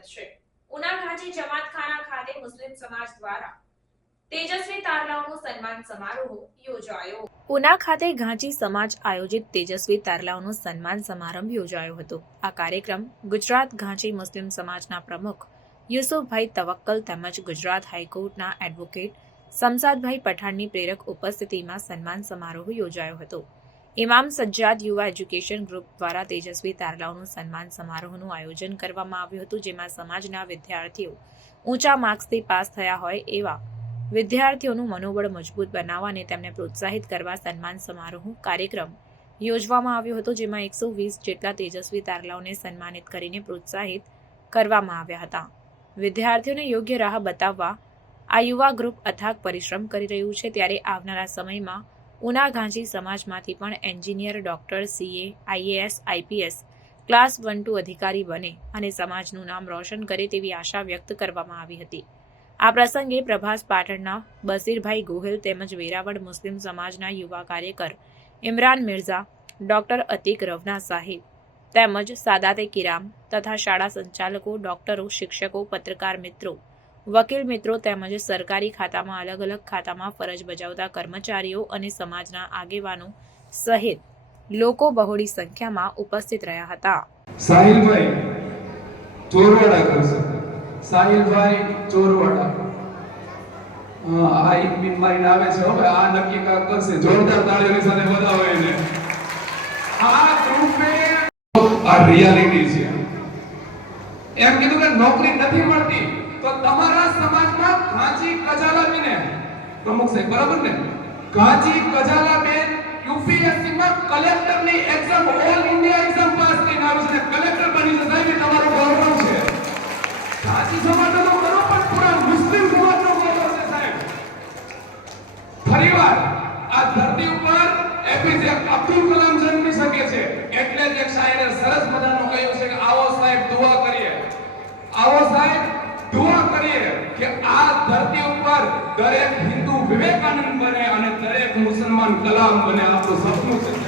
સ્વાગત ઉનાઘાટી જમાતખાના ખાતે મુસ્લિમ સમાજ દ્વારા તેજસ્વી તારલાઓનો સન્માન સમારોહ યોજાયો. ઉના ખાતે ઘાંચી સમાજ આયોજિત તેજસ્વી તારલાઓનો સન્માન સમારંભ યોજાયો હતો. આ કાર્યક્રમ ગુજરાત ઘાંચી મુસ્લિમ સમાજના પ્રમુખ યુસુફભાઈ તવક્કલ તેમજ ગુજરાત હાઈકોર્ટના એડવોકેટ સમસાદભાઈ પઠાણની પ્રેરક ઉપસ્થિતિમાં સન્માન સમારોહ યોજાયો હતો. ઇમામ સજ્જાદ યુવા એજ્યુકેશન ગ્રુપ દ્વારા તેજસ્વી તારલાઓનું સન્માન સમારોહનું આયોજન કરવામાં આવ્યું હતું, જેમાં સમાજના વિદ્યાર્થીઓ ઊંચા માર્ક્સથી પાસ થયા હોય એવા વિદ્યાર્થીઓનું મનોબળ મજબૂત બનાવવા અને તેમને પ્રોત્સાહિત કરવા સન્માન સમારોહ કાર્યક્રમ યોજવામાં આવ્યો હતો, જેમાં એકસો વીસ જેટલા તેજસ્વી તારલાઓને સન્માનિત કરીને પ્રોત્સાહિત કરવામાં આવ્યા હતા. વિદ્યાર્થીઓને યોગ્ય રાહ બતાવવા આ યુવા ગ્રુપ અથાગ પરિશ્રમ કરી રહ્યું છે. ત્યારે આવનારા સમયમાં ઉના ગાંધી સમાજમાંથી પણ engineer, doctor, CA IAS IPS class one two અધિકારી બને અને સમાજનું નામ રોશન કરે તેવી આશા વ્યક્ત કરવામાં આવી હતી. આ પ્રસંગે પ્રભાસ પાટણના બસીરભાઈ ગોહિલ તેમજ વેરાવળ મુસ્લિમ સમાજના યુવા કાર્યકર ઇમરાન મિર્ઝા, ડૉક્ટર અતિક રવના સાહેબ તેમજ સાદાતે કિરામ તથા શાળા સંચાલકો, ડોક્ટરો, શિક્ષકો, પત્રકાર મિત્રો વકીલ મિત્રો તેમજ સરકારી ખાતામાં અલગ અલગ ખાતામાં ફરજ બજાવતા કર્મચારીઓ અને સમાજના આગેવાનો સહિત લોકો બહોળી સંખ્યામાં ઉપસ્થિત રહ્યા હતા. સાહિલભાઈ ચોરવાડા સાહિલભાઈ ચોરવાડા. આ એક મીન મારીને આવે છે હવે આ નક્કી કા કરશે. જોરદાર તાળીઓની સાથે વધાવો એને. આ ગ્રુપે આ રિયાલિટી છે. એમ કીધું કે નોકરી નથી મળતી. તો તમારા સમાજમાં ઘાંચી કજાલાબેને પ્રમુખ સાહેબ, બરાબર ને? ઘાંચી કજાલાબેન યુપીએસસી માં કલેક્ટરની exam all India exam pass થઈને આવી છે કલેક્ટર બની છે સાહેબ તમારો ગૌરવ છે. ઘાંચી સમાજનો કરો પણ પૂરા મુસ્લિમ સમાજનો ગૌરવ છે સાહેબ. ફરીવાર આ ધરતી ઉપર એપીજે અબ્દુલ કલામ જન્મી શકે છે. એટલે જ એક શાયરે સરસ મજાનું કહ્યું છે કે આવો સાહેબ દુઆ કરીએ આવો સાહેબ દુઆ કરીએ કે આ ધરતી ઉપર દરેક હિન્દુ વિવેકાનંદ બને અને દરેક મુસલમાન કલામ બને આપણું સપનું છે.